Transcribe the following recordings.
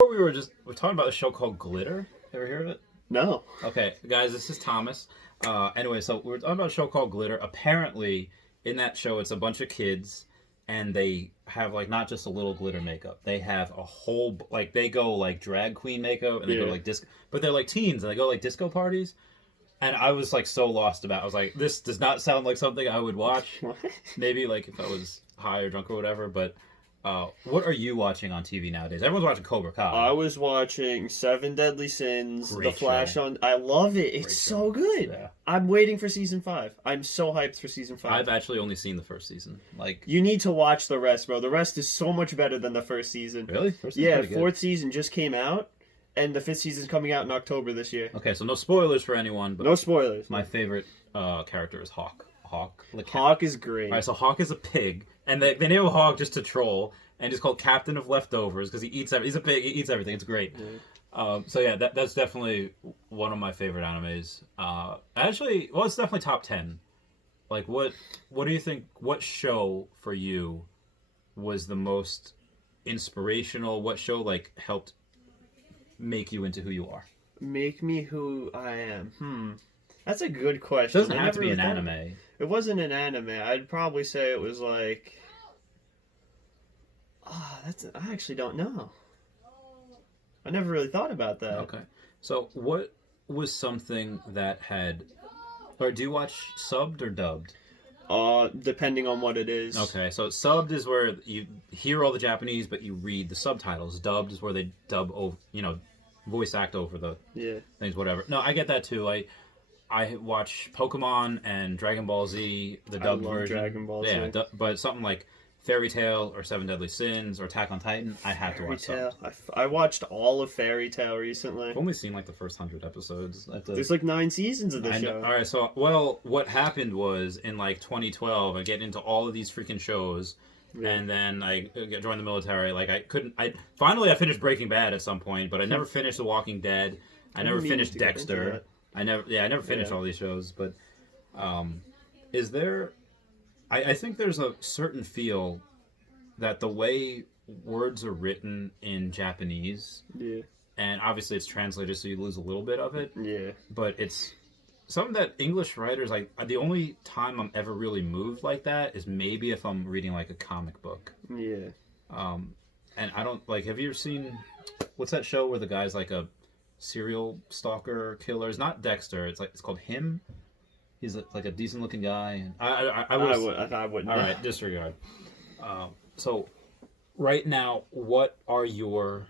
We're talking about a show called Glitter. Ever hear of it? No. Okay, guys, this is Thomas. Anyway, so we're talking about a show called Glitter. Apparently, in that show, it's a bunch of kids, and they have like not just a little glitter makeup. They have a whole like they go like drag queen makeup, and they go like disco, but they're like teens, and they go like disco parties. And I was like so lost about. I was like, this does not sound like something I would watch. Maybe like if I was high or drunk or whatever, but. What are you watching on TV nowadays? Everyone's watching Cobra Kai. I was watching Seven Deadly Sins, Great The Flash show. on. I love it. It's so good. Yeah. I'm waiting for season 5. I'm so hyped for season 5. I've actually only seen the first season. Like, you need to watch the rest, bro. The rest is so much better than the first season. really? Yeah, 4th season just came out, and the 5th season's coming out in October this year. Okay, so no spoilers for anyone. But no spoilers. My favorite character is Hawk. Hawk is great. All right, so Hawk is a pig, and they name him Hawk just to troll. And he's called Captain of Leftovers because he eats everything. He's a pig. He eats everything. It's great. So yeah, that's definitely one of my favorite animes. Actually, well, it's definitely top 10. Like, what do you think? What show for you was the most inspirational? What show like helped make you into who you are? Make me who I am. That's a good question. It doesn't have to be an anime. It wasn't an anime. I'd probably say it was like. I actually don't know. I never really thought about that. Okay. So what was something that had... Or do you watch subbed or dubbed? Depending on what it is. Okay, so subbed is where you hear all the Japanese, but you read the subtitles. Dubbed is where they dub over, voice act over the things, whatever. No, I get that too. I watch Pokemon and Dragon Ball Z, the dubbed version. Dragon Ball Z. Yeah, but something like Fairy Tail or Seven Deadly Sins or Attack on Titan, I have to watch Fairy Tail. I watched all of Fairy Tail recently. I've only seen like the first 100 episodes. There's like 9 seasons of the show. All right, so what happened was in like 2012, I get into all of these freaking shows, and then I joined the military. Like I finally finished Breaking Bad at some point, but I never finished The Walking Dead. I never finished Dexter. I never finished all these shows. But is there? I think there's a certain feel that the way words are written in Japanese, and obviously it's translated so you lose a little bit of it, but it's something that English writers, like the only time I'm ever really moved like that is maybe if I'm reading like a comic book. And I don't, like, have you ever seen, what's that show where the guy's like a serial stalker killer? It's not Dexter, it's called Him. He's like a decent looking guy. I wouldn't. All right, disregard. So, right now, what are your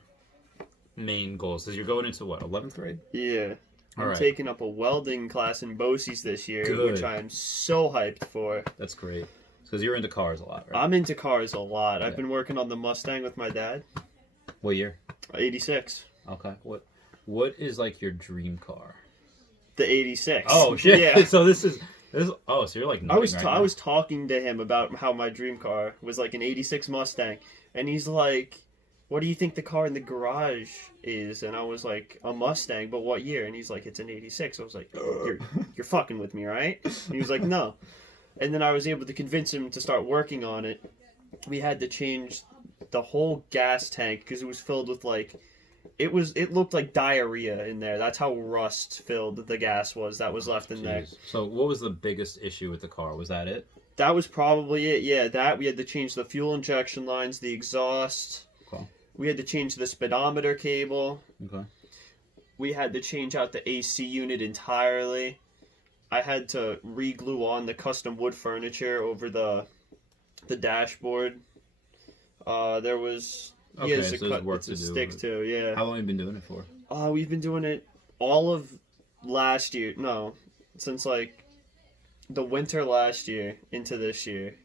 main goals? Because you're going into what, 11th grade? Yeah. I'm taking up a welding class in BOCES this year, which I'm so hyped for. That's great. Because you're into cars a lot, right? I'm into cars a lot. I've been working on the Mustang with my dad. What year? 86. Okay. What is like your dream car? The 86. Oh shit! Yeah. So this is. So you're like. I was talking to him about how my dream car was like an 86 Mustang, and he's like, "What do you think the car in the garage is?" And I was like, "A Mustang, but what year?" And he's like, "It's an 86." I was like, "You're fucking with me, right?" And he was like, "No." And then I was able to convince him to start working on it. We had to change the whole gas tank because it was filled with like. It looked like diarrhea in there. That's how rust filled the gas was that was left in there. So what was the biggest issue with the car? Was that it? That was probably it. Yeah, we had to change the fuel injection lines, the exhaust. Okay. We had to change the speedometer cable. Okay. We had to change out the AC unit entirely. I had to re-glue on the custom wood furniture over the dashboard. There was... Okay, so there's work to do. Stick to, yeah. How long have you been doing it for? We've been doing it all of last year. No, since like the winter last year into this year.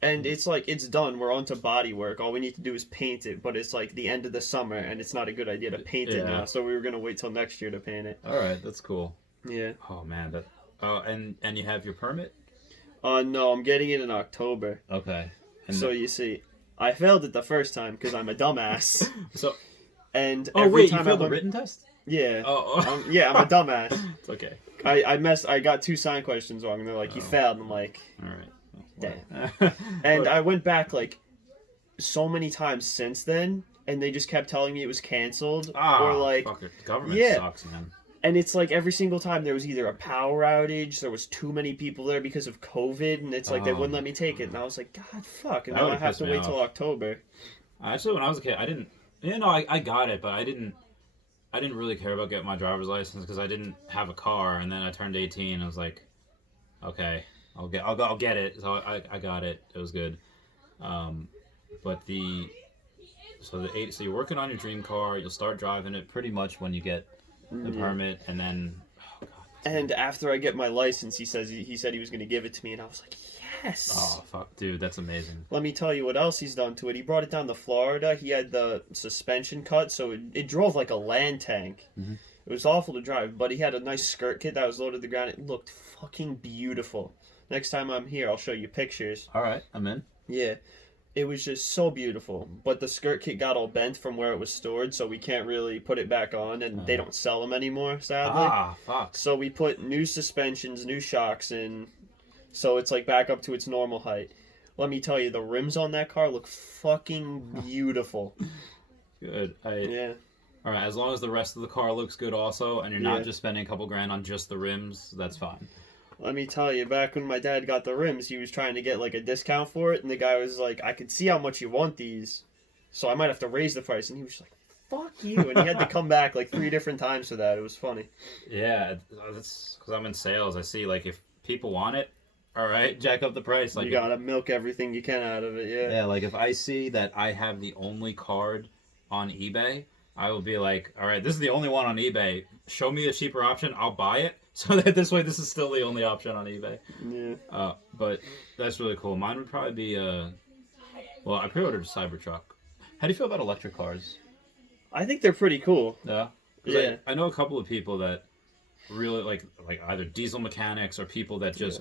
And it's like, it's done. We're on to body work. All we need to do is paint it, but it's like the end of the summer, and it's not a good idea to paint it now. So we were going to wait till next year to paint it. All right, that's cool. Yeah. Oh, man. And you have your permit? No, I'm getting it in October. Okay. So you see... I failed it the first time because I'm a dumbass. And you failed the written test? Yeah. Yeah, I'm a dumbass. It's okay. I got 2 sign questions wrong, and they're like, "You failed." And I'm like, all right. Damn. And I went back like so many times since then, and they just kept telling me it was canceled, Ah, or like, fuck it. The government yeah. sucks, man. And it's like every single time there was either a power outage, there was too many people there because of COVID, and it's like they wouldn't let me take it, and I was like, God, fuck, and That now I would've have pissed to me wait off. till October. Actually, when I was a kid, I didn't. You know, I got it, but I didn't really care about getting my driver's license because I didn't have a car, and then I turned 18. And I was like, okay, I'll get it. So I got it. It was good. But so you're working on your dream car. You'll start driving it pretty much when you get the permit, and then oh god. And after I get my license, he said he was going to give it to me, and I was like, yes. Oh fuck, dude, that's amazing. Let me tell you what else he's done to it. He brought it down to Florida. He had the suspension cut, so it drove like a land tank. Mm-hmm. It was awful to drive, but he had a nice skirt kit that was loaded to the ground. It looked fucking beautiful. Next time I'm here, I'll show you pictures. All right, I'm in. Yeah. It was just so beautiful. But the skirt kit got all bent from where it was stored, so we can't really put it back on, and they don't sell them anymore, sadly. Ah, fuck. So we put new suspensions, new shocks in, so it's like back up to its normal height. Let me tell you, the rims on that car look fucking beautiful. Good. Yeah. All right, as long as the rest of the car looks good also, and you're not Yeah. just spending a couple grand on just the rims, that's fine. Let me tell you, back when my dad got the rims, he was trying to get like a discount for it, and the guy was like, I could see how much you want these, so I might have to raise the price. And he was just like, fuck you. And he had to come back like 3 different times for that. It was funny. Yeah, that's because I'm in sales. I see, like, if people want it, all right, jack up the price. Like, You gotta milk everything you can out of it, yeah. yeah, like if I see that I have the only card on eBay, I will be like, all right, this is the only one on eBay. Show me a cheaper option. I'll buy it. So that this way, this is still the only option on eBay. Yeah. But that's really cool. Mine would probably be well, I pre-ordered a Cybertruck. How do you feel about electric cars? I think they're pretty cool. Yeah. 'Cause Yeah. I know a couple of people that really like either diesel mechanics or people that just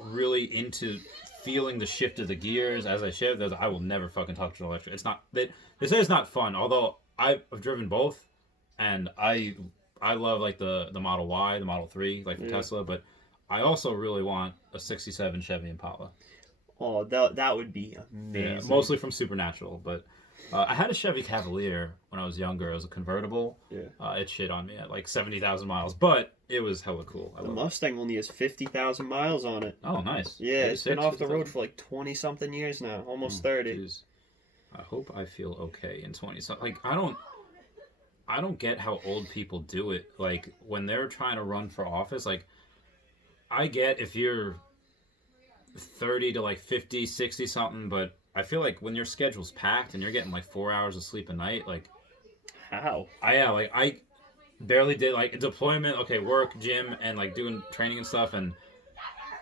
really into feeling the shift of the gears as I shift. I will never fucking touch an electric. It's not. They say it's not fun. Although I've driven both, and I love like the Model Y, the Model 3, like from Tesla. But I also really want a '67 Chevy Impala. Oh, that would be amazing. Yeah, mostly from Supernatural, but. I had a Chevy Cavalier when I was younger. It was a convertible. Yeah. It shit on me at like 70,000 miles, but it was hella cool. The Mustang only has 50,000 miles on it. Oh, nice. Yeah, it's been 86, off the 50,000. road for like 20-something years now. Almost 30. Jeez. I hope I feel okay in 20. Like, I don't get how old people do it. Like, when they're trying to run for office, like, I get if you're 30 to like 50, 60 something, but I feel like when your schedule's packed and you're getting like 4 hours of sleep a night, like How? I barely did like deployment, okay, work, gym, and like doing training and stuff, and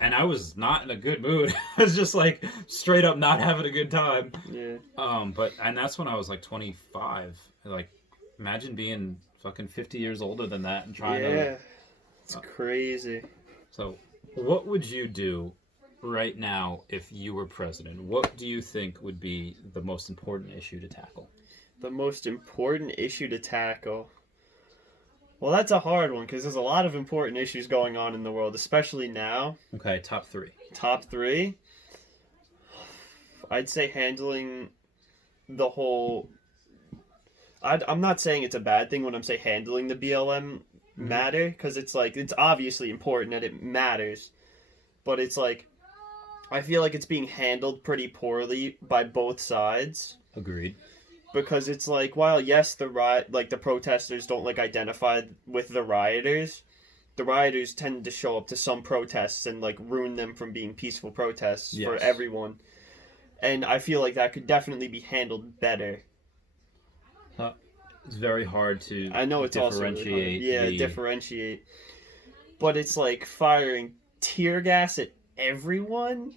I was not in a good mood. I was just like straight up not having a good time. Yeah. But that's when I was like 25. Like, imagine being fucking 50 years older than that and trying to. It's crazy. So, what would you do right now if you were president? What do you think would be the most important issue to tackle? The most important issue to tackle. Well, that's a hard one because there's a lot of important issues going on in the world, especially now. Okay, top 3. Top 3. I'd say handling the whole. I'm not saying it's a bad thing when I'm saying handling the BLM matter, because it's like it's obviously important and it matters, but it's like I feel like it's being handled pretty poorly by both sides. Agreed. Because it's like, while yes, the protesters don't like identify with the rioters tend to show up to some protests and like ruin them from being peaceful protests for everyone. And I feel like that could definitely be handled better. It's very hard to I know it's differentiate. also really hard. Differentiate. But it's like firing tear gas at everyone.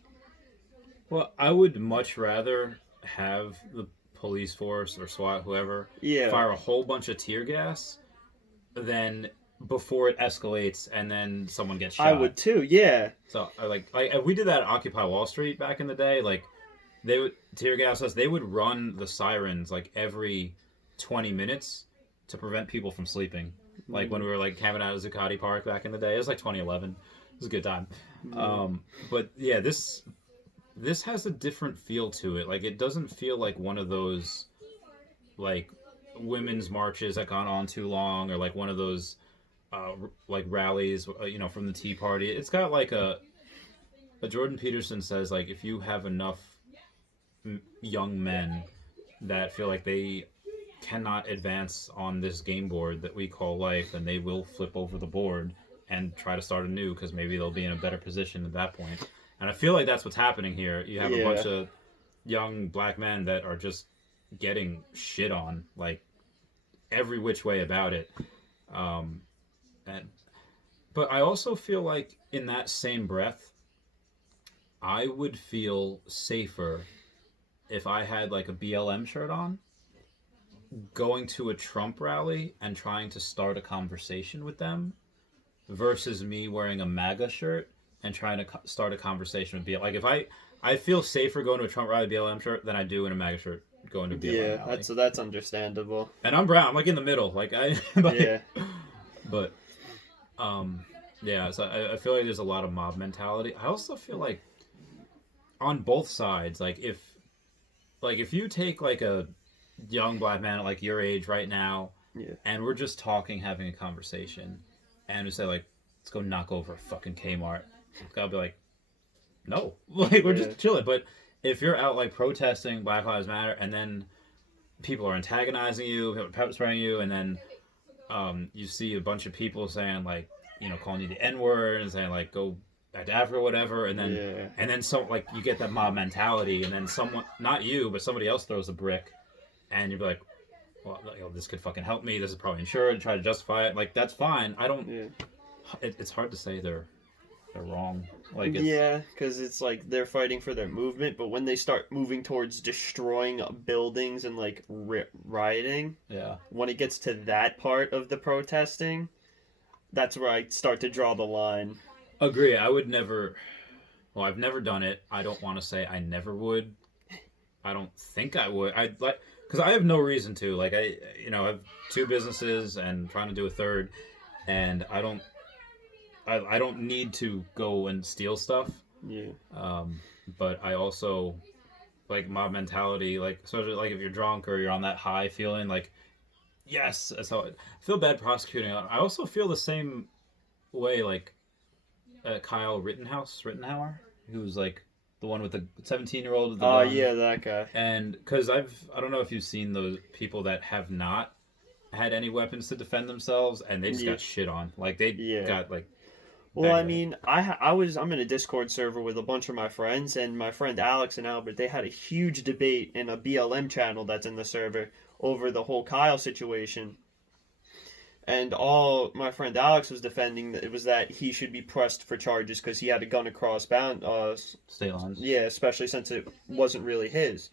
Well, I would much rather have the police force or SWAT, whoever, fire a whole bunch of tear gas than before it escalates and then someone gets shot. I would too, yeah. So like we did that at Occupy Wall Street back in the day. Like, they would tear gas us. They would run the sirens like every 20 minutes to prevent people from sleeping. Like when we were like camping out at Zuccotti Park back in the day. It was like 2011. It was a good time. But yeah, this has a different feel to it. Like, it doesn't feel like one of those like women's marches that gone on too long, or like one of those like rallies, from the Tea Party. It's got like a Jordan Peterson says, like, if you have enough young men that feel like they cannot advance on this game board that we call life, then they will flip over the board and try to start anew, because maybe they'll be in a better position at that point. And I feel like that's what's happening here. You have a bunch of young black men that are just getting shit on, like, every which way about it. But I also feel like in that same breath, I would feel safer if I had like a BLM shirt on, going to a Trump rally and trying to start a conversation with them, versus me wearing a MAGA shirt and trying to start a conversation with BLM. Like, if I feel safer going to a Trump rally BLM shirt than I do in a MAGA shirt going to BLM rally. That's understandable. And I'm brown. I'm like in the middle. Like But so I feel like there's a lot of mob mentality. I also feel like on both sides, like if you take like a young black man at like your age right now, and we're just talking, having a conversation, and we say like, let's go knock over a fucking Kmart, I'll be like, no, like we're just chilling. But if you're out like protesting Black Lives Matter, and then people are antagonizing you, pepper spraying you, and then you see a bunch of people saying like, calling you the N-word and saying like, go back to Africa or whatever, and then so like you get that mob mentality, and then someone, not you, but somebody else throws a brick, and you'd be like, well, this could fucking help me, this is probably insured, and try to justify it. Like, that's fine. I don't it's hard to say they're wrong. Like, because it's like they're fighting for their movement, but when they start moving towards destroying buildings and like rioting, when it gets to that part of the protesting, that's where I start to draw the line. Agree. I would never. Well, I've never done it. I don't want to say I never would. I don't think I would. I'd like, because I have no reason to. Like, I have 2 businesses and trying to do a third, and I don't need to go and steal stuff. But I also like mob mentality. Like, especially like if you're drunk or you're on that high feeling, like, yes. So I feel bad prosecuting. I also feel the same way. Like. Kyle Rittenhauer, who's like the one with the 17-year-old with the gun. That guy. And because I don't know if you've seen those people that have not had any weapons to defend themselves, and they just got shit on. Like, they got like. Well, I mean, I'm in a Discord server with a bunch of my friends, and my friend Alex and Albert, they had a huge debate in a BLM channel that's in the server over the whole Kyle situation. And all my friend Alex was defending, it was that he should be pressed for charges because he had a gun across state lines. Yeah, especially since it wasn't really his.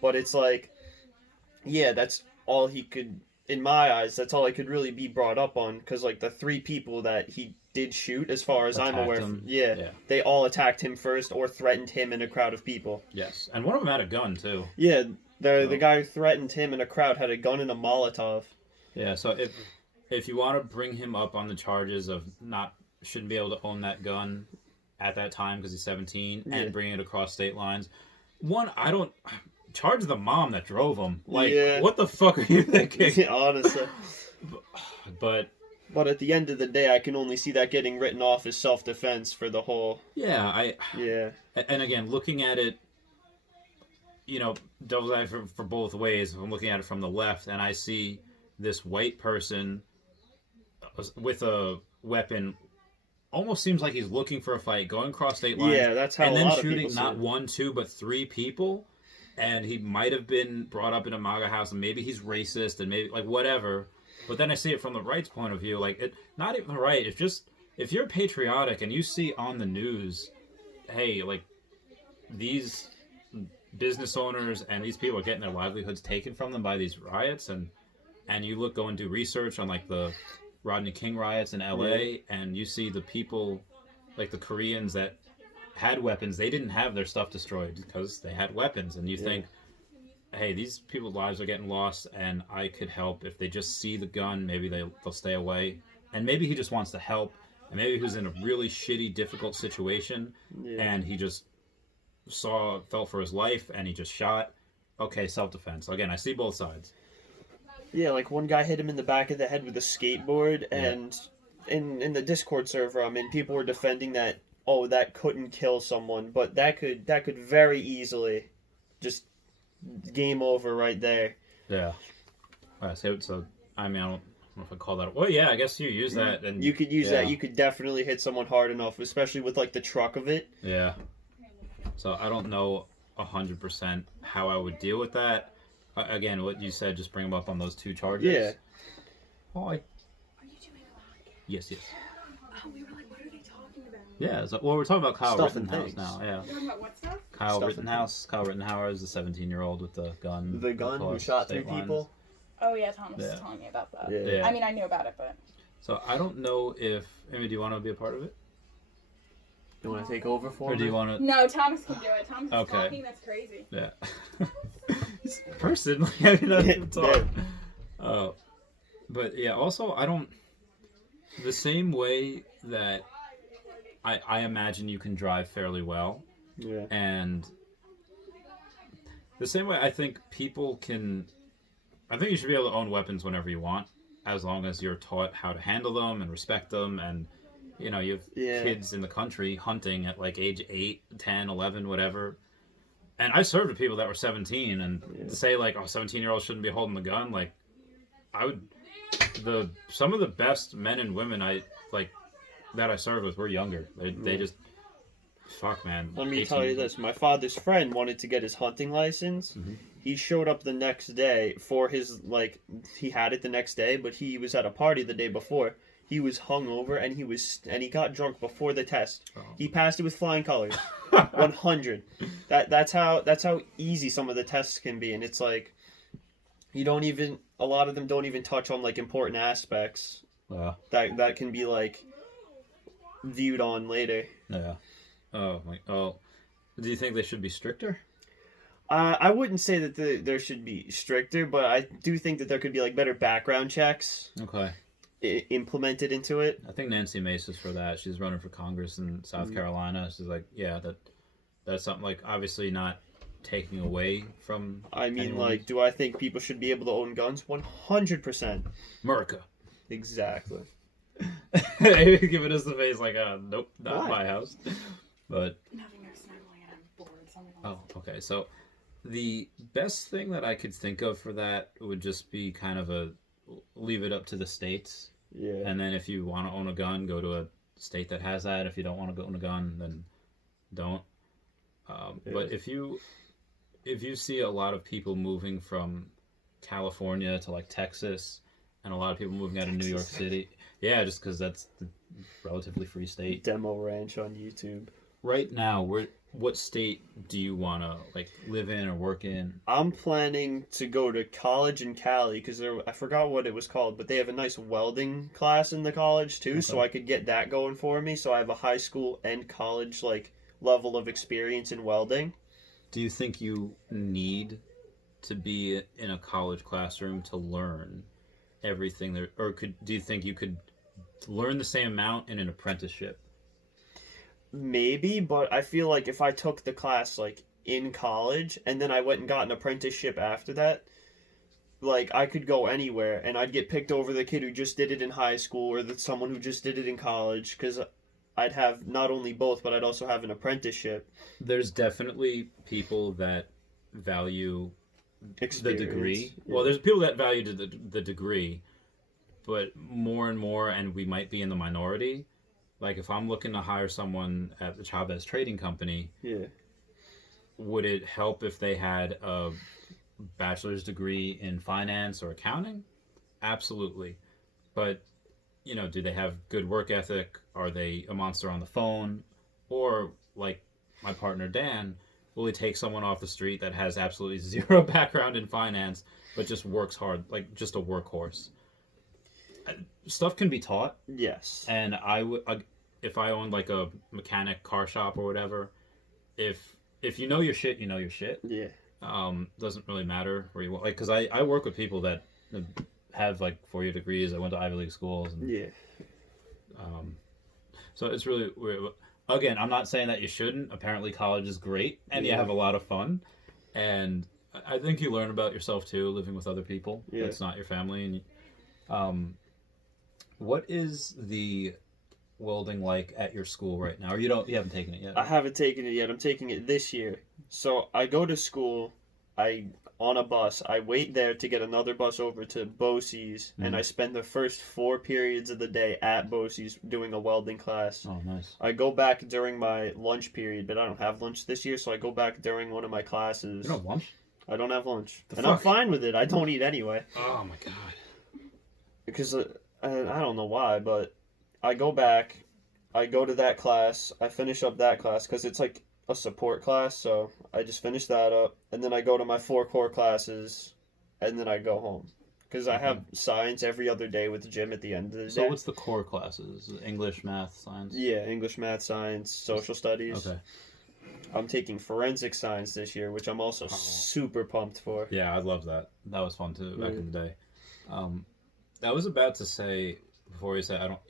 But it's like, that's all he could, in my eyes, that's all I could really be brought up on, because like the 3 people that he did shoot, as far as I'm aware, they all attacked him first or threatened him in a crowd of people. Yes, and one of them had a gun too. Yeah, the guy who threatened him in a crowd had a gun and a Molotov. Yeah, so if you want to bring him up on the charges of shouldn't be able to own that gun at that time because he's 17 and bring it across state lines, I don't charge the mom that drove him. Like, what the fuck are you thinking? Honestly. But at the end of the day, I can only see that getting written off as self-defense for the whole. And again, looking at it, devil's advocate for both ways. If I'm looking at it from the left, and I see this white person with a weapon, almost seems like he's looking for a fight, going across state lines. Yeah, that's how. And a then lot shooting of not 1, 2, but 3 people, and he might have been brought up in a MAGA house, and maybe he's racist, and maybe like whatever. But then I see it from the right's point of view, like not even the right. It's just if you're patriotic and you see on the news, hey, like these business owners and these people are getting their livelihoods taken from them by these riots, and you go and do research on like the Rodney King riots in LA, and you see the people, like the Koreans that had weapons, they didn't have their stuff destroyed because they had weapons, and you think, hey, these people's lives are getting lost, and I could help if they just see the gun. Maybe they'll stay away, and maybe he just wants to help, and maybe he was in a really shitty, difficult situation, and he just felt for his life, and he just shot. Okay, self-defense. Again, I see both sides. Yeah, like one guy hit him in the back of the head with a skateboard, and in the Discord server I'm in, people were defending that. Oh, that couldn't kill someone, but that could very easily, just game over right there. Yeah. So I mean, I don't know if I call that. Well, yeah, I guess you use that, and You could use that. You could definitely hit someone hard enough, especially with like the truck of it. Yeah. So I don't know 100% how I would deal with that. Again, what you said, just bring them up on those 2 charges. Yeah. Hi. Are you doing a podcast? Yes. Oh, we were like, what are they talking about? Yeah. So, well, we're talking about Kyle Stuff and Rittenhouse things. now. Yeah. We're talking about what stuff? Kyle Stuff and Rittenhouse. Kyle Rittenhouse is the 17-year-old with the gun. The gun who across shot state 3 lines. people. Oh, yeah, Thomas Yeah. was telling me about that. Yeah. I mean, I knew about it, but... So I don't know if. Amy, do you want to be a part of it? You want to take over for Or do me? you want to. No, Thomas can do it. Thomas is Okay. talking, that's crazy. Yeah. This person, like, I didn't even talk. But yeah, also, I don't. The same way that I imagine you can drive fairly well, Yeah. and the same way I think people can. I think you should be able to own weapons whenever you want, as long as you're taught how to handle them and respect them. And, you know, you have kids in the country hunting at like age 8, 10, 11, whatever. And I served with people that were 17, and to say like, oh, 17-year-olds shouldn't be holding the gun, like, some of the best men and women that I served with were younger. They just, fuck, man. Let me 18. tell you this. My father's friend wanted to get his hunting license. Mm-hmm. He showed up the next day for his, like, he had it the next day, but he was at a party the day before. He was hungover, and he got drunk before the test. Oh. He passed it with flying colors. 100. That's how easy some of the tests can be, and it's like, a lot of them don't even touch on, like, important aspects that can be, like, viewed on later. Yeah. Oh. Do you think they should be stricter? I wouldn't say that there should be stricter, but I do think that there could be like better background checks Okay. Implemented into it. I think Nancy Mace is for that. She's running for Congress in South Carolina. She's like, yeah, that's something, like, obviously not taking away from. I mean, anyone. like, do I think people should be able to own guns? 100%. America. Exactly. Giving us the face like, nope, not Why? my house. But Nothing, they're snuggling and I'm bored. Something oh, okay. So the best thing that I could think of for that would just be kind of leave it up to the states. Yeah. And then if you want to own a gun, go to a state that has that. If you don't want to own a gun, then don't. But if you see a lot of people moving from California to like Texas, and a lot of people moving out of New York City, yeah, just because that's the relatively free state. Demo ranch on YouTube. Right now, what state do you want to like live in or work in? I'm planning to go to college in Cali because I forgot what it was called, but they have a nice welding class in the college too, so I could get that going for me. So I have a high school and college like level of experience in welding. Do you think you need to be in a college classroom to learn everything there, or do you think you could learn the same amount in an apprenticeship? Maybe, but I feel like if I took the class like in college and then I went and got an apprenticeship after that, like I could go anywhere and I'd get picked over the kid who just did it in high school or someone who just did it in college because I'd have not only both, but I'd also have an apprenticeship. There's definitely people that value Experience. the degree. Yeah. Well, there's people that value the degree, but more and more, and we might be in the minority. Like if I'm looking to hire someone at the Chavez trading company, Yeah. would it help if they had a bachelor's degree in finance or accounting? Absolutely. But, you know, do they have good work ethic? Are they a monster on the phone? Or, like my partner Dan, will he take someone off the street that has absolutely zero background in finance, but just works hard, like just a workhorse? Stuff can be taught. Yes. And if I owned like a mechanic car shop or whatever, if you know your shit, you know your shit. Yeah. Doesn't really matter where you want. Like, because I work with people that have like 4-year degrees. I went to Ivy League schools. And, Yeah. so it's really weird. Again, I'm not saying that you shouldn't. Apparently, college is great and you have a lot of fun. And I think you learn about yourself too, living with other people. Yeah. That's not your family. And what is the welding like at your school right now? Or you haven't taken it yet? I haven't taken it yet. I'm taking it this year. So I go to school. On a bus. I wait there to get another bus over to BOCES, and I spend the first 4 periods of the day at BOCES doing a welding class. Oh, nice. I go back during my lunch period, but I don't have lunch this year, so I go back during one of my classes. You don't have lunch? I don't have lunch. The and fuck? I'm fine with it. I don't eat anyway. Oh, my God. Because I don't know why, but I go back, I go to that class, I finish up that class, because it's like a support class, so I just finish that up, and then I go to my 4 core classes, and then I go home. Because I have science every other day with the gym at the end of the day. So what's the core classes? English, math, science? Yeah, English, math, science, social studies. Okay. I'm taking forensic science this year, which I'm also super pumped for. Yeah, I love that. That was fun too back in the day. I was about to say before you said I don't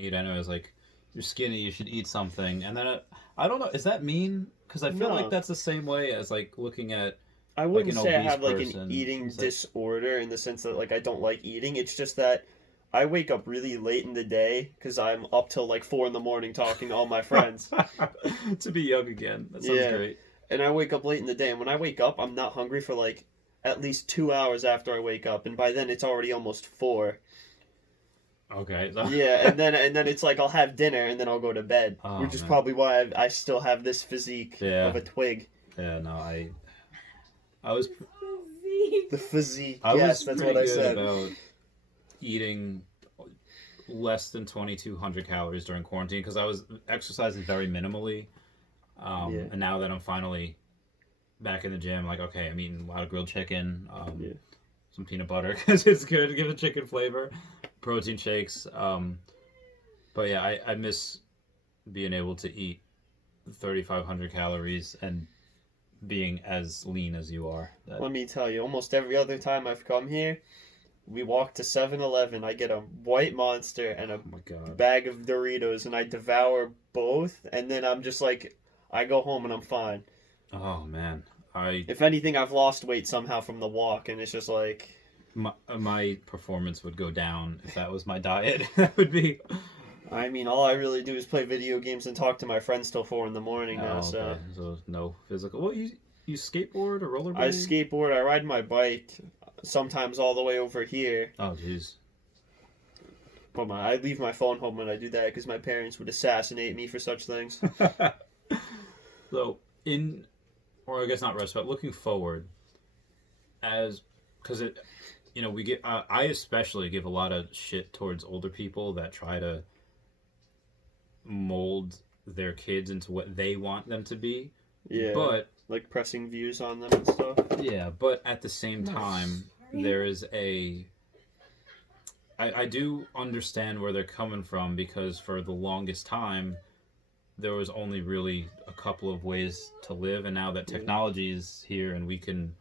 eat anyway. I was like, you're skinny, you should eat something, and then I don't know. Is that mean? Because I feel like that's the same way as like looking at. I wouldn't like, say I obese have like person. an eating It's like- disorder in the sense that like I don't like eating. It's just that I wake up really late in the day because I'm up till like 4 a.m. talking to all my friends. To be young again. That sounds great. And I wake up late in the day, and when I wake up, I'm not hungry for like at least 2 hours after I wake up, and by then it's already almost 4. Okay. Yeah, and then it's like I'll have dinner and then I'll go to bed, Oh, which is man. probably why I still have this physique Yeah. of a twig. Yeah. No, I was The physique. I Yes, was that's pretty what I good said. about eating less than 2,200 calories during quarantine because I was exercising very minimally. And now that I'm finally back in the gym, like, okay, I'm eating a lot of grilled chicken, some peanut butter because it's good to give the chicken flavor, protein shakes. But yeah, I miss being able to eat 3,500 calories and being as lean as you are. Let me tell you, almost every other time I've come here, we walk to 7-Eleven, I get a white Monster and a Oh my God. bag of Doritos, and I devour both, and then I'm just like, I go home and I'm fine. Oh man, If anything, I've lost weight somehow from the walk, and it's just like... my performance would go down if that was my diet. That would be... I mean, all I really do is play video games and talk to my friends till 4 a.m. now, so... Okay. So no physical... Well, you skateboard or rollerblade? I skateboard, I ride my bike, sometimes all the way over here. Oh, jeez. But I leave my phone home when I do that, because my parents would assassinate me for such things. So, or I guess not rest, but looking forward, because it, we get, I especially give a lot of shit towards older people that try to mold their kids into what they want them to be. Yeah. But, like pressing views on them and stuff. yeah, but at the same time, there is I do understand where they're coming from because for the longest time, there was only really a couple of ways to live, and now that technology is here and we can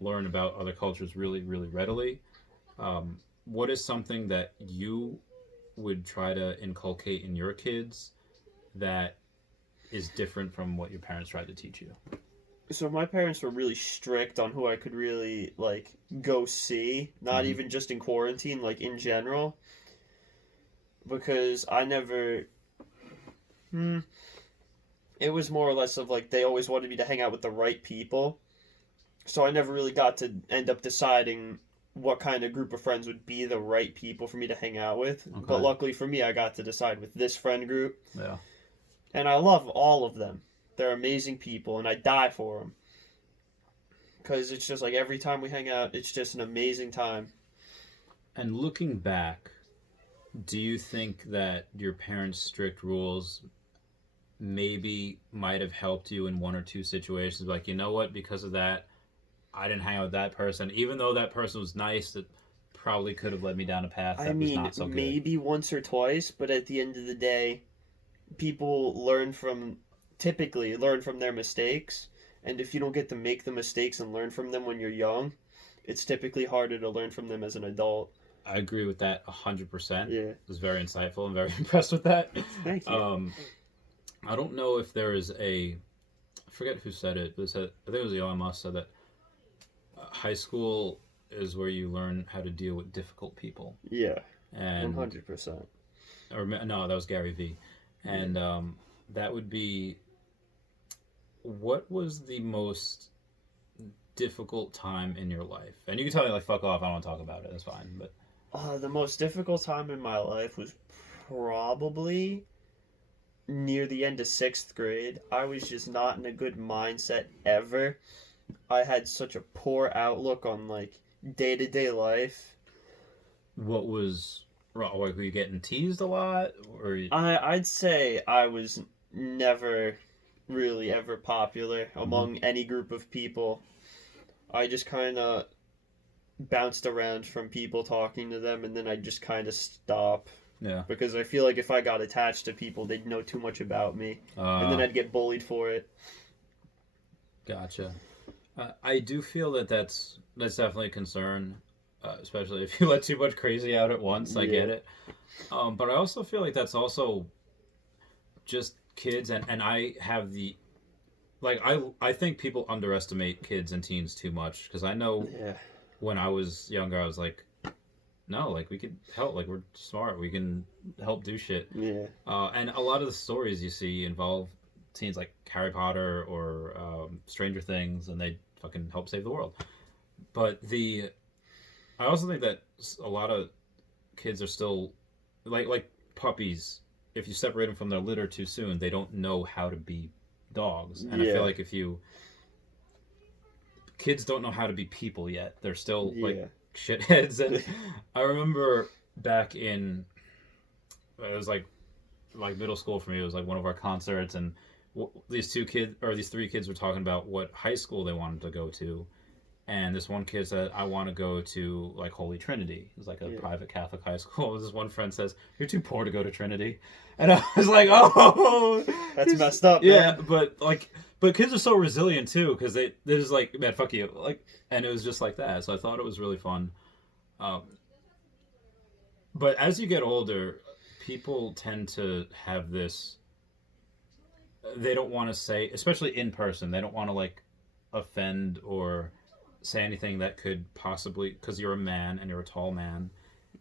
learn about other cultures really, really readily, what is something that you would try to inculcate in your kids that is different from what your parents tried to teach you? So my parents were really strict on who I could really, like, go see. Not even just in quarantine, like, in general. Because I never... It was more or less of, like, they always wanted me to hang out with the right people. So I never really got to end up deciding what kind of group of friends would be the right people for me to hang out with. Okay. But luckily for me, I got to decide with this friend group. Yeah. And I love all of them. They're amazing people, and I die for them. Because it's just like every time we hang out, it's just an amazing time. And looking back, do you think that your parents' strict rules maybe might have helped you in one or two situations? Like, you know what, because of that, I didn't hang out with that person. Even though that person was nice, it probably could have led me down a path that was not so good. Maybe once or twice, but at the end of the day, people typically learn from their mistakes. And if you don't get to make the mistakes and learn from them when you're young, it's typically harder to learn from them as an adult. I agree with that 100%. Yeah. It was very insightful and very impressed with that. Thank you. I don't know if there is I forget who said it, but I think it was Elon Musk said that high school is where you learn how to deal with difficult people. Yeah, And 100%. or no, that was Gary V. And that would be, what was the most difficult time in your life? And you can tell me like fuck off, I don't want to talk about it. That's fine. But The most difficult time in my life was probably near the end of 6th grade. I was just not in a good mindset ever. I had such a poor outlook on like day-to-day life. what was wrong? Like, were you getting teased a lot, or I'd say I was never really ever popular among any group of people. I just kind of bounced around from people talking to them, and then I'd just kind of stop. yeah? Because I feel like if I got attached to people, they'd know too much about me, and then I'd get bullied for it. Gotcha. I do feel that that's definitely a concern, especially if you let too much crazy out at once. I get it, but I also feel like that's also just kids, and I have the like I think people underestimate kids and teens too much, because I know Yeah. when I was younger, I was like, no, like we could help, like we're smart, we can help do shit. Yeah. And a lot of the stories you see involve teens, like Harry Potter or Stranger Things, and they fucking help save the world. But I also think that a lot of kids are still like puppies. If you separate them from their litter too soon, they don't know how to be dogs. And I Yeah. feel like kids don't know how to be people yet. They're still like shitheads. And I remember back in, it was like middle school for me. It was like one of our concerts, and these three kids were talking about what high school they wanted to go to. And this one kid said, I want to go to like Holy Trinity. It was like a private Catholic high school. This one friend says, you're too poor to go to Trinity. And I was like, oh, That's messed up, yeah, man. but kids are so resilient too, because they're just like, man, fuck you. Like, and it was just like that. So I thought it was really fun. But as you get older, people tend to have this, they don't want to say, especially in person, they don't want to like offend or say anything that could possibly, because you're a man and you're a tall man,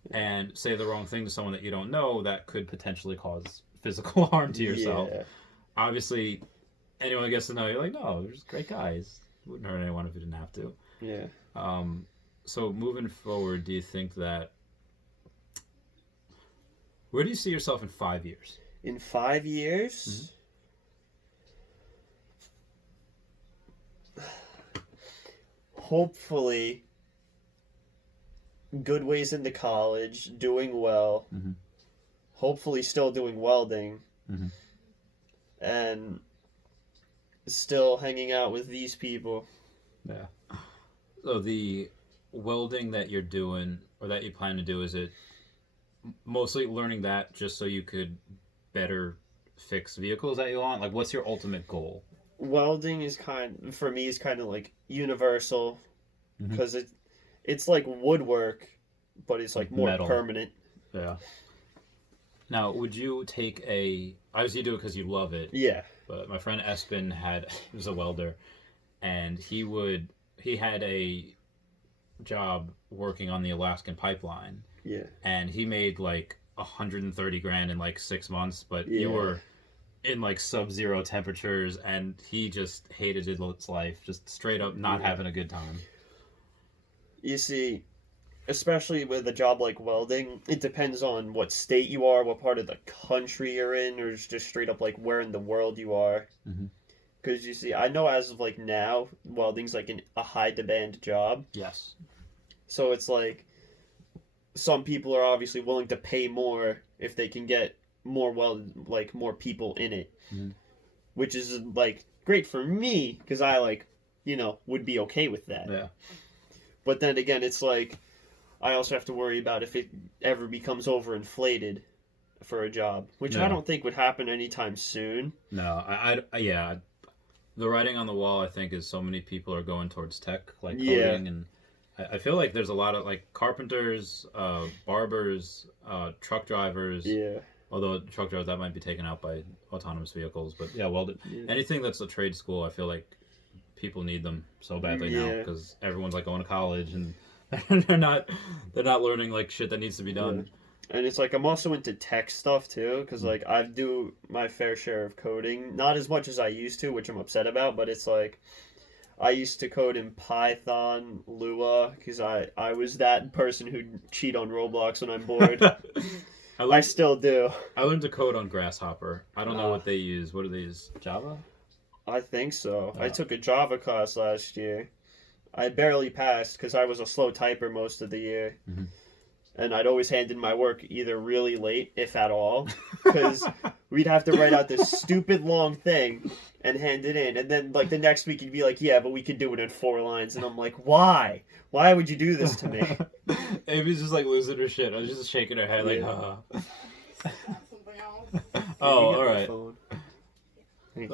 and say the wrong thing to someone that you don't know that could potentially cause physical harm to yourself. Yeah. Obviously, anyone gets to know, you're like, no, they're just great guys. Wouldn't hurt anyone if you didn't have to. Yeah. So moving forward, do you think that, where do you see yourself in 5 years? In 5 years? Hopefully, good ways into college, doing well, hopefully still doing welding, and still hanging out with these people. Yeah. So the welding that you're doing, or that you plan to do, is it mostly learning that just so you could better fix vehicles that you want? Like, what's your ultimate goal? Welding is for me, is kind of like universal, because it's like woodwork, but it's like more Metal. permanent. Yeah. Now, would you take obviously you do it because you love it. Yeah. But my friend Espen he was a welder, and he had a job working on the Alaskan pipeline. Yeah. And he made like 130 grand in like 6 months, but you were in like sub-zero temperatures, and he just hated his life, just straight up not having a good time. You see, especially with a job like welding, it depends on what state you are, what part of the country you're in, or just straight up like where in the world you are. Because you see, I know as of like now, welding's like a high demand job. Yes. So it's like some people are obviously willing to pay more if they can get more more people in it, which is like great for me, because I would be okay with that. Yeah. But then again, it's like I also have to worry about if it ever becomes overinflated for a job, which I don't think would happen anytime soon. No, yeah. The writing on the wall, I think, is so many people are going towards tech, like coding, and I feel like there's a lot of like carpenters, barbers, truck drivers. Yeah. Although truck drivers, that might be taken out by autonomous vehicles, but yeah, anything that's a trade school, I feel like people need them so badly now Yeah. because everyone's like going to college and they're not learning like shit that needs to be done. And it's like I'm also into tech stuff too, because like I do my fair share of coding, not as much as I used to, which I'm upset about. But it's like I used to code in Python, Lua, because I was that person who'd cheat on Roblox when I'm bored. I still do. I learned to code on Grasshopper. I don't know Ah. what they use. What do they use? Java? I think so. I Oh. took a Java class last year. I barely passed because I was a slow typer most of the year. Mhm. And I'd always hand in my work either really late, if at all, because we'd have to write out this stupid long thing and hand it in. And then, like, the next week you'd be like, yeah, but we could do it in 4 lines. And I'm like, why? Why would you do this to me? Amy's just like losing her shit. I was just shaking her head like, Yeah. haha. Something else. Oh, You get all my right. phone. Thank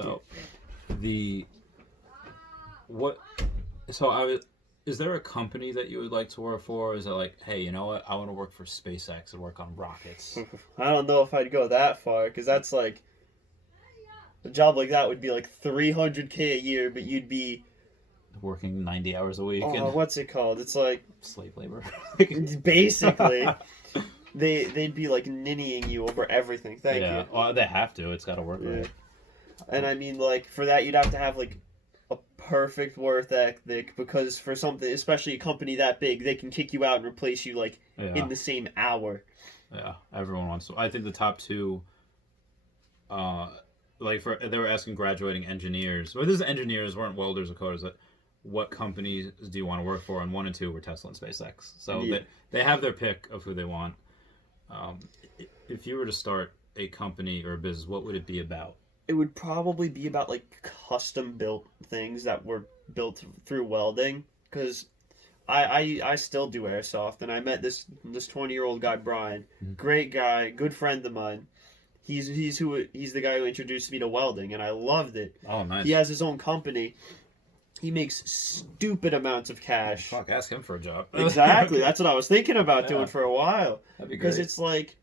So, is there a company that you would like to work for? Or is it like, hey, you know what? I want to work for SpaceX and work on rockets. you. I don't know if I'd go that far, because that's like... A job like that would be like $300K a year, but you'd be... Working 90 hours a week Oh, and what's it called? It's like... slave labor. Basically... They'd be like ninnying you over everything. Thank yeah, you. well, they have to. It's got to work Yeah. right. And I mean, like, for that, you'd have to have like a perfect work ethic, because for something, especially a company that big, they can kick you out and replace you like Yeah, in the same hour. yeah. Everyone wants to. I think the top two, they were asking graduating engineers. Well, this is engineers, weren't welders or coders. That what companies do you want to work for? And 1 and 2 were Tesla and SpaceX. So Yeah. they have their pick of who they want. If you were to start a company or a business, what would it be about? It would probably be about like custom built things that were built through welding, because I still do airsoft, and I met this 20-year-old guy, Brian. Great guy, good friend of mine. He's the guy who introduced me to welding, and I loved it. Oh, nice. He has his own company. He makes stupid amounts of cash. Fuck, ask him for a job. Exactly. That's what I was thinking about Yeah. doing for a while. That'd be Because great. it's like,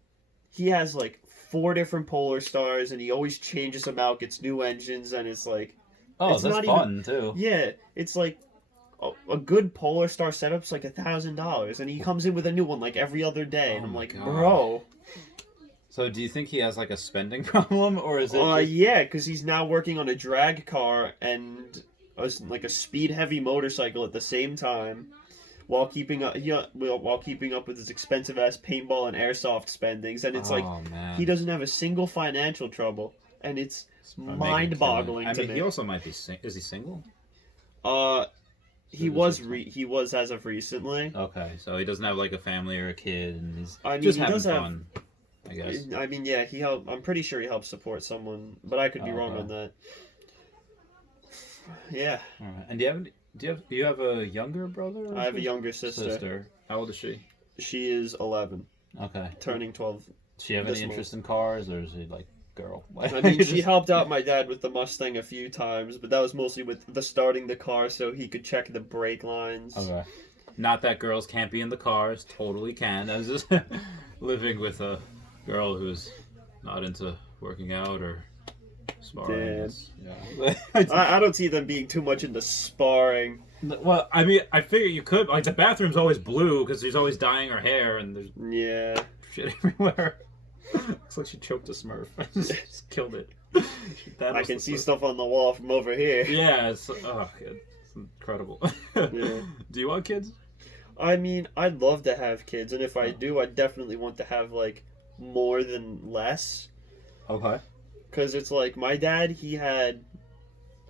he has like 4 different Polar Stars, and he always changes them out, gets new engines, and it's like, Oh, it's that's not fun too. yeah, it's like a good Polar Star setup's like $1,000, and he comes in with a new one like every other day, and Oh I'm my like, God. bro. So, do you think he has like a spending problem, or is it? Yeah, because he's now working on a drag car and like a speed heavy motorcycle at the same time, while keeping up with his expensive ass paintball and airsoft spendings, and it's like man. he doesn't have a single financial trouble, and it's Making a mind-boggling killing. to I mean, me. he also might be. Is he single? He was as of recently. Okay, so he doesn't have like a family or a kid, and he's I mean, just he having does have- fun. I guess. I mean, yeah, I'm pretty sure he helps support someone, but I could be Oh, wrong okay. on that. Yeah, All right. And do you have a younger brother? Or I have a younger sister. How old is she? She is 11, Okay. turning 12. Does she have this any month. interest in cars, or is she like girl? I mean, she helped out my dad with the Mustang a few times, but that was mostly with the starting the car so he could check the brake lines. Okay. Not that girls can't be in the cars. Totally can. I was just living with a girl who's not into working out or sparring. Damn. Yeah. I don't see them being too much into sparring. Well, I mean, I figure you could. Like, the bathroom's always blue because she's always dyeing her hair and there's Yeah. shit everywhere. Looks like she choked a Smurf. just killed it. I can see stuff on the wall from over here. Yeah, it's incredible. Yeah. Do you want kids? I mean, I'd love to have kids, and if I do, I definitely want to have, like, more than less. Okay. Because it's like, my dad, he had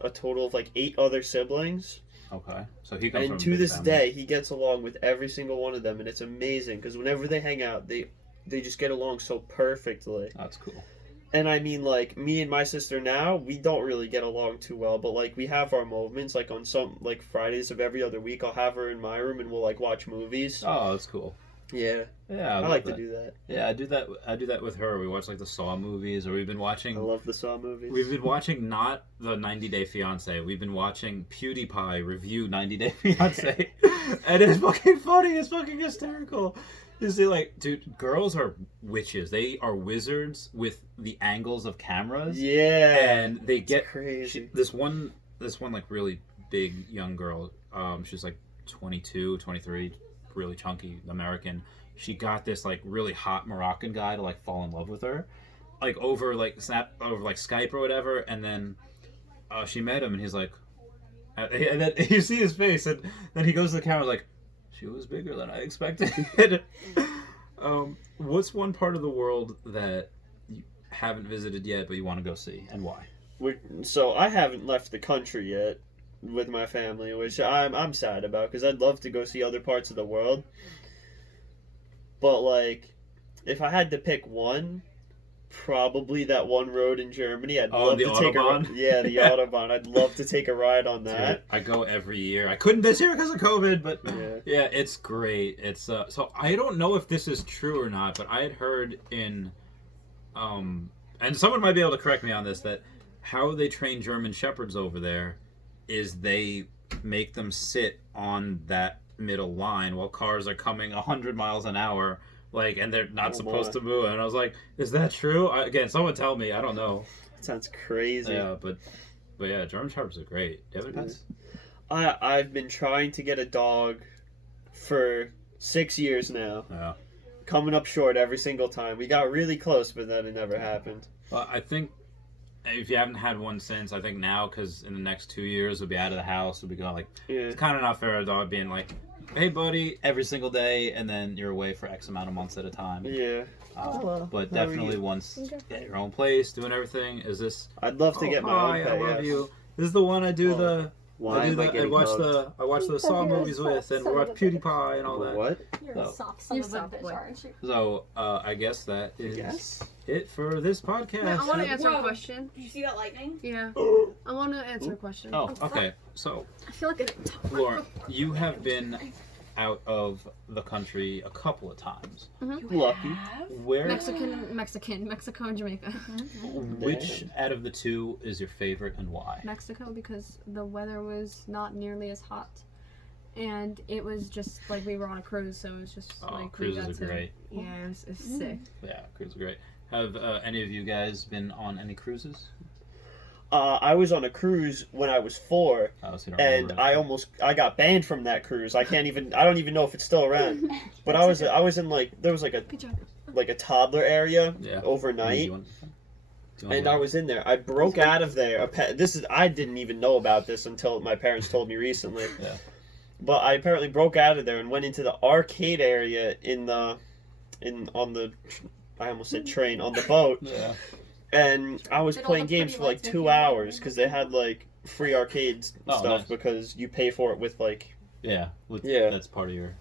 a total of, like, 8 other siblings. Okay. So he comes from And a to big this family. day, he gets along with every single one of them, and it's amazing. Because whenever they hang out, they just get along so perfectly. That's cool. And I mean, like, me and my sister now, we don't really get along too well, but, like, we have our moments. Like, on some, like, Fridays of every other week, I'll have her in my room, and we'll, like, watch movies. Oh, that's cool. Yeah. Yeah, I like to do that. Yeah, I do that with her. We watch like the Saw movies, or we've been I watching. love the Saw movies. We've been watching not the 90 Day Fiance. We've been watching PewDiePie review 90 Day Fiance, and it's fucking funny. It's fucking hysterical. You see, like, dude, girls are witches. They are wizards with the angles of cameras. Yeah. And they get crazy. this one like really big young girl. She's like 22, 23, really chunky American. She got this like really hot Moroccan guy to like fall in love with her, like over like Skype or whatever. And then she met him, and he's like, and then you see his face, and then he goes to the camera like, she was bigger than I expected. What's one part of the world that you haven't visited yet but you want to go see, and why? So I haven't left the country yet with my family, which I'm sad about, because I'd love to go see other parts of the world. But like, if I had to pick one, probably that one road in Germany. I'd love the to take Autobahn? the Autobahn. I'd love to take a ride on that. Dude, I go every year. I couldn't this year because of COVID, but Yeah. it's great. It's so I don't know if this is true or not, but I had heard in and someone might be able to correct me on this, that how they train German Shepherds over there is they make them sit on that middle line while cars are coming 100 miles an hour, like, and they're not supposed to move. And I was like, is that true? Again, someone tell me. I don't know. That sounds crazy. Yeah, but yeah, German Shepherds are great. Do you have any pets? I've been trying to get a dog for 6 years now. Yeah. Coming up short every single time. We got really close, but then it never happened. Well, I think if you haven't had one since, I think now, because in the next 2 years we'll be out of the house, we'll be going like, it's kind of not fair a dog being like, hey buddy, every single day, and then you're away for X amount of months at a time. Yeah. But definitely once get your own place, doing everything. Is this? I'd love to get my own pet. I love you. This is the one I do the. Why am I getting I watch the Saw movies with, and we watch PewDiePie and all that. What? You're a soft son of a bitch, aren't you? So I guess that is it for this podcast. Wait, I want to answer a question. Did you see that lightning? Yeah. I want to answer a question. Oh, okay. So, I feel like I didn't talk. Lauren, you have been out of the country a couple of times. Lucky. Where? Mexico and Jamaica. Which out of the two is your favorite, and why? Mexico, because the weather was not nearly as hot, and it was just like we were on a cruise, so it was just like cruises are great. Yeah, it was sick. Yeah, cruises are great. Have any of you guys been on any cruises? I was on a cruise when I was 4, So you don't and remember I got banned from that cruise. I don't even know if it's still around. But I was in like, there was like a toddler area overnight. And I was in there. I broke out of there. I didn't even know about this until my parents told me recently. Yeah. But I apparently broke out of there and went into the arcade area on the I almost said train, on the boat. Yeah. And I was playing games for like 2 hours because they had like free arcade stuff nice. because you pay for it with like that's part of your.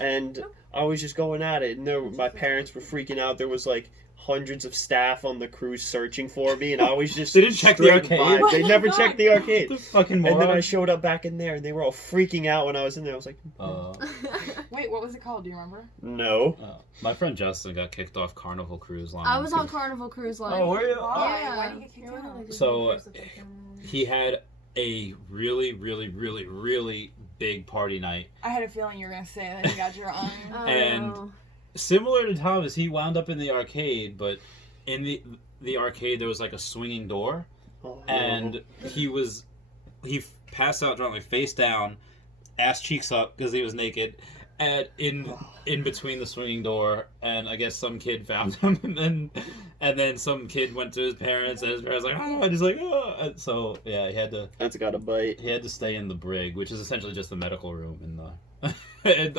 And I was just going at it, and my parents were freaking out. There was like hundreds of staff on the cruise searching for me, and I was just They didn't check the arcade? They never checked the arcade. The fucking And then I showed up back in there, and they were all freaking out when I was in there. I was like, Wait, what was it called? Do you remember? no. My friend Justin got kicked off Carnival Cruise Line. I was on Carnival Cruise Line. Oh, were you? Why? Why did you get kicked out? So he had a really, really, really, really big party night. I had a feeling you were gonna say that you got your own. And similar to Thomas, he wound up in the arcade, but in the arcade there was like a swinging door, and he passed out drunk, like face down, ass cheeks up because he was naked, and in between the swinging door, and I guess some kid found him, and then some kid went to his parents, and his parents were like, oh, and he's like, oh, and so yeah, he had to. That's got a bite. He had to stay in the brig, which is essentially just the medical room in the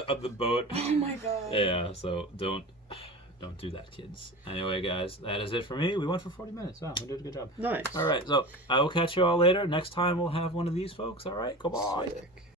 of the boat. Oh my god. Yeah, so don't do that, kids. Anyway, guys, that is it for me. We went for 40 minutes. Wow, we did a good job. Nice. All right, so I will catch you all later. Next time we'll have one of these folks. All right, goodbye. Sick.